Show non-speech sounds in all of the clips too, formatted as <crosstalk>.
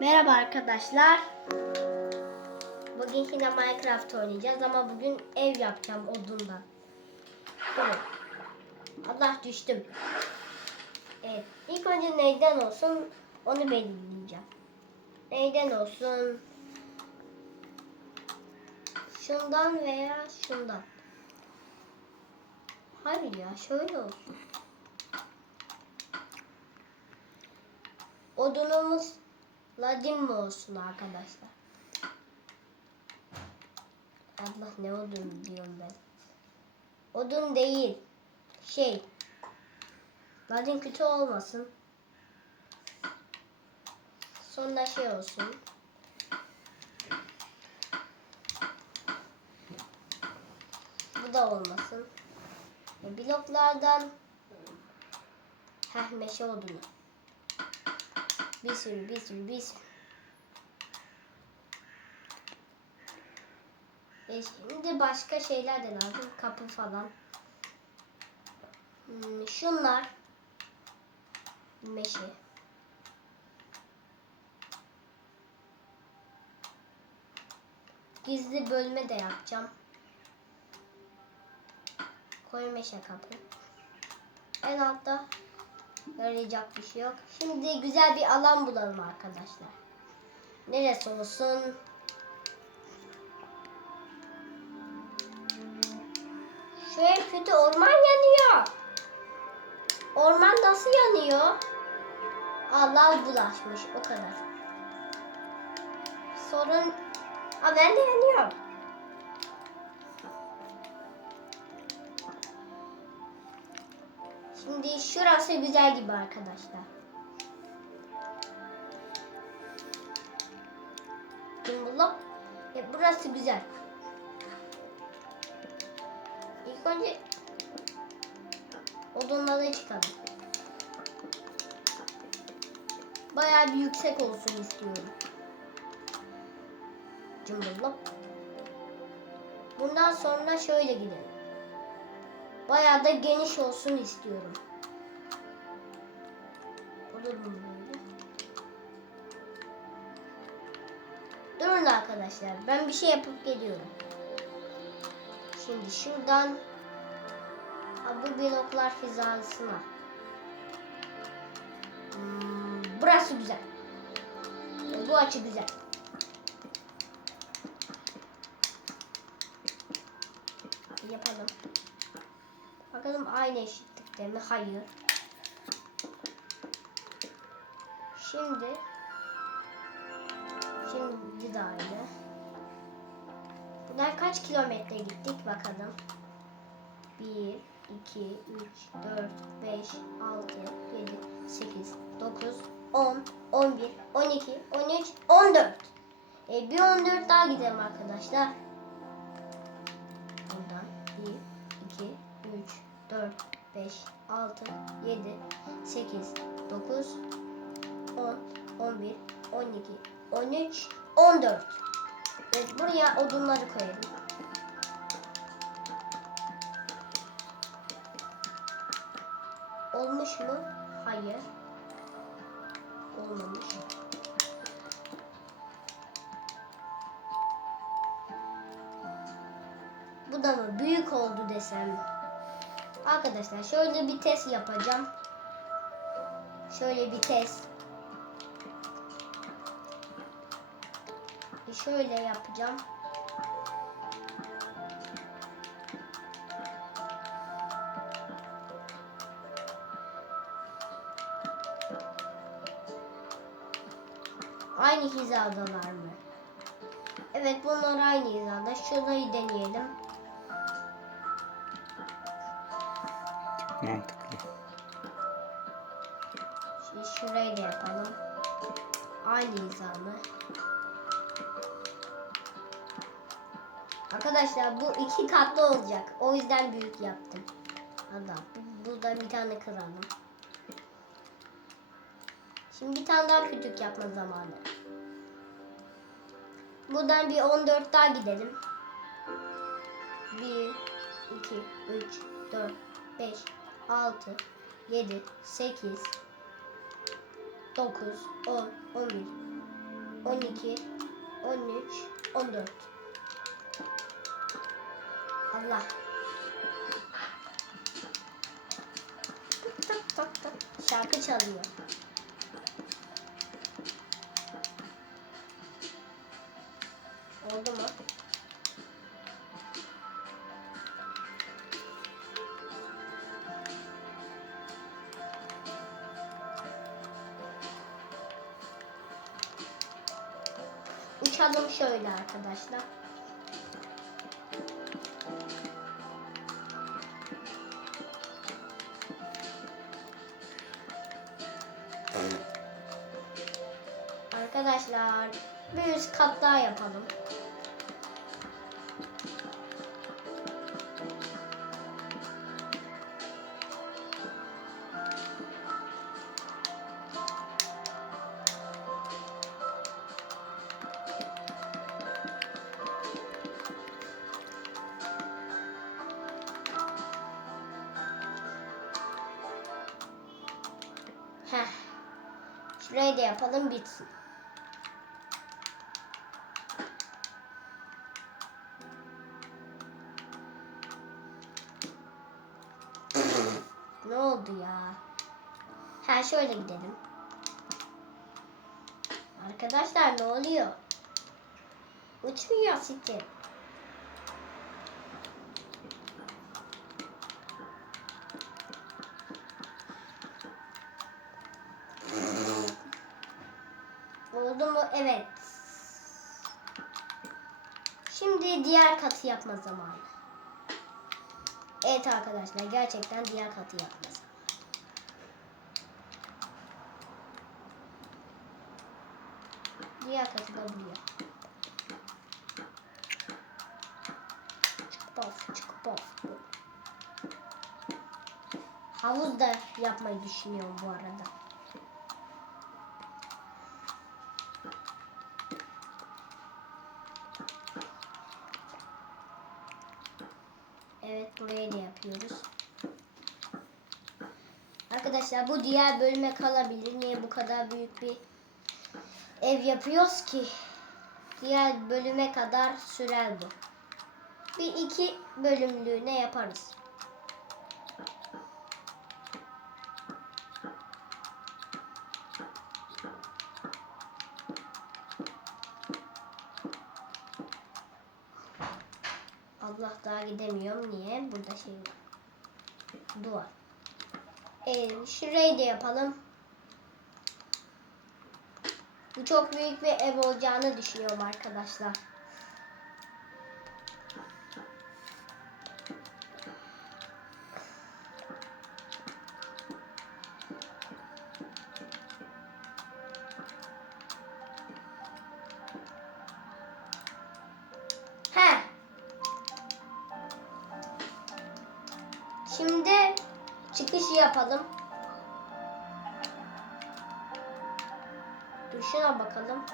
Merhaba arkadaşlar. Bugün yine Minecraft oynayacağız ama bugün ev yapacağım odundan. Durun. Allah düştüm. Evet. İlk önce neyden olsun onu belirleyeceğim. Neyden olsun? Şundan veya şundan. Hayır ya şöyle olsun. Odunumuz ladin mi olsun arkadaşlar? Allah ne odun diyorum ben. Odun değil. Şey. Ladin kötü olmasın. Sonra şey olsun. Bu da olmasın. E, Bloklardan Heh meşe odunu. Sürü bir sürü. E şimdi başka şeyler de lazım. Kapı falan. Hmm, şunlar. Meşe. Gizli bölme de yapacağım. Koy meşe kapı. En altta Yarayacak bir şey yok. Şimdi güzel bir alan bulalım arkadaşlar. Neresi olsun? Ev kötü orman yanıyor. Orman nasıl yanıyor? Allah bulaşmış o kadar. Sorun... Aa ben de yanıyorum. Şimdi şurası güzel gibi arkadaşlar. Cımbılop. E, burası güzel. İlk önce odunları çıkalım. Bayağı bir yüksek olsun istiyorum. Cımbılop. Bundan sonra şöyle gidelim. Bayağı da geniş olsun istiyorum. Olur mu böyle? Durun arkadaşlar. Ben bir şey yapıp geliyorum. Şimdi şuradan bu bloklar hizasına. Hmm, burası güzel. Bu açı güzel. Yapalım. Bakalım aynı eşitlikte mi? Hayır. Şimdi şimdi de aynı. Buradan kaç kilometre gittik bakalım. 1, 2, 3, 4, 5, 6, 7, 8, 9, 10, 11, 12, 13, 14. E, bir 14 daha gidelim arkadaşlar. 4, 5, 6, 7, 8, 9, 10, 11, 12, 13, 14. Evet, buraya odunları koyalım. Olmuş mu? Hayır. Olmamış. Bu da mı? Büyük oldu desem. Arkadaşlar şöyle bir test yapacağım. Şöyle bir test. Şöyle yapacağım. Aynı hizadalar mı? Evet bunlar aynı hizada. Şurayı deneyelim. Mantıklı. Şimdi şurayı da yapalım. Aynı hizalı. Arkadaşlar bu iki katlı olacak. O yüzden büyük yaptım. Allah. bu- Burada bir tane kıralım. Şimdi bir tane daha küçük yapma zamanı. Buradan bir 14 daha gidelim. 1, 2, 3, 4, 5, 6, 7, 8, 9, 10, 11, 12, 13, 14. Allah. Tak tak tak. Şarkı çalıyor. Oldu mu? Arkadaşlar. Arkadaşlar bir üst kat daha yapalım. Heh. Şurayı da yapalım bitsin. ne oldu ya? Ha şöyle gidelim. Arkadaşlar ne oluyor? Uçmuyor site. Evet. Şimdi diğer katı yapma zamanı. Evet arkadaşlar gerçekten diğer katı yapma zamanı. Diğer katı da buraya. Çık pof, çık pof. Havuz da yapmayı düşünüyorum bu arada. Yapıyoruz. Arkadaşlar bu diğer bölüme kalabilir. Niye bu kadar büyük bir ev yapıyoruz ki? Diğer bölüme kadar sürer bu. Bir iki bölümlüğüne yaparız. Allah daha gidemiyorum. Niye? Burada şey var. Duvar. Ee, şurayı da yapalım. Bu çok büyük bir ev olacağını düşünüyorum arkadaşlar. Şimdi çıkışı yapalım. Dur şuna bakalım.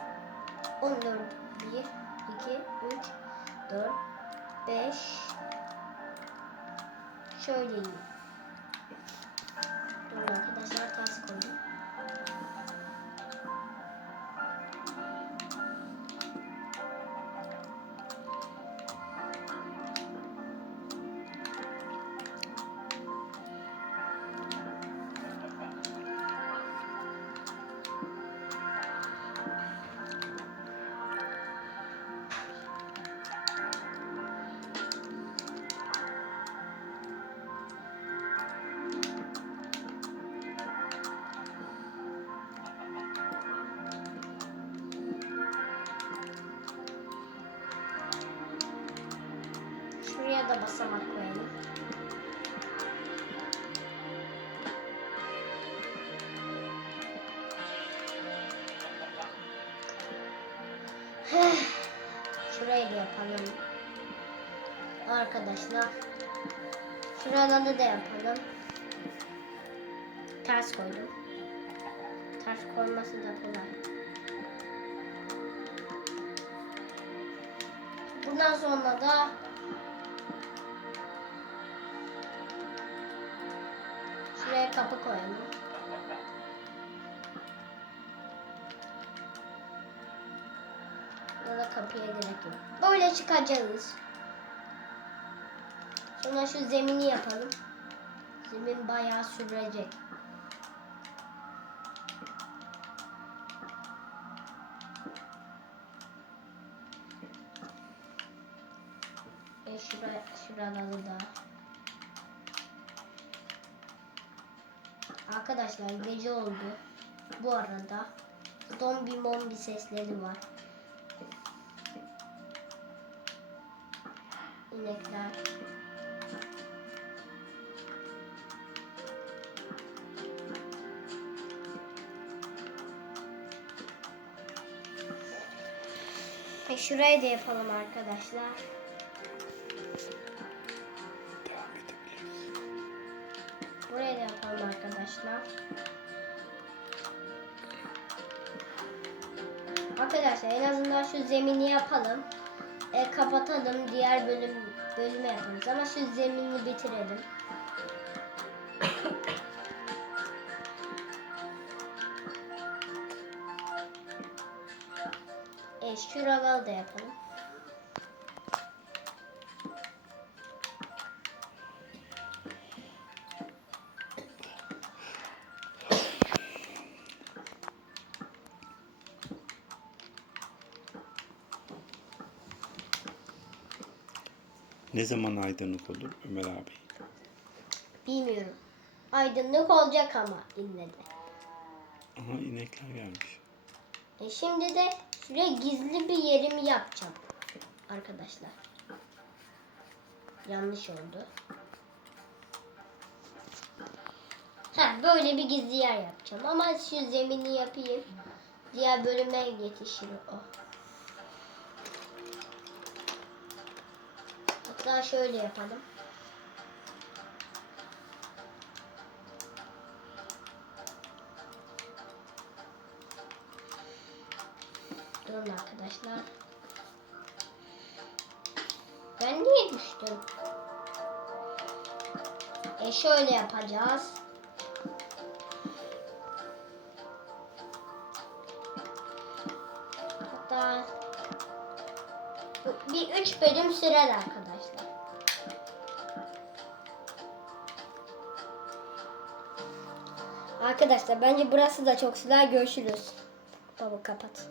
14, 1, 2, 3, 4, 5. Şöyle. Dur arkadaşlar ters koydum. Da basamak koyalım. Şurayı da yapalım. Arkadaşlar. Şuraları da yapalım. Ters koydum. Ters koyması da kolay. Bundan sonra da Buraya kapı koyalım. Burada kapıya gerek yok. Böyle çıkacağız. Sonra şu zemini yapalım. Zemin bayağı sürecek. Arkadaşlar gece oldu. Bu arada zombi mombi sesleri var. İnekler. Ve şurayı da yapalım arkadaşlar. Arkadaşlar. Arkadaşlar en azından şu zemini yapalım. E, kapatalım. Diğer bölüm bölüme yaparız. Ama şu zemini bitirelim. <coughs> E, şuraları da yapalım. Ne zaman aydınlık olur Ömer abi? Bilmiyorum. Aydınlık olacak ama yine de. Aha inekler gelmiş. E şimdi de şuraya gizli bir yerimi yapacağım. Arkadaşlar. Yanlış oldu. Ha böyle bir gizli yer yapacağım ama şu zemini yapayım. Diğer bölüme yetişir o. Hatta şöyle yapalım. Durun arkadaşlar. Ben niye düştüm? E şöyle yapacağız. Hatta bir üç bölüm sürer arkadaşlar. Arkadaşlar bence burası da çok sürer. Görüşürüz. Baba kapat.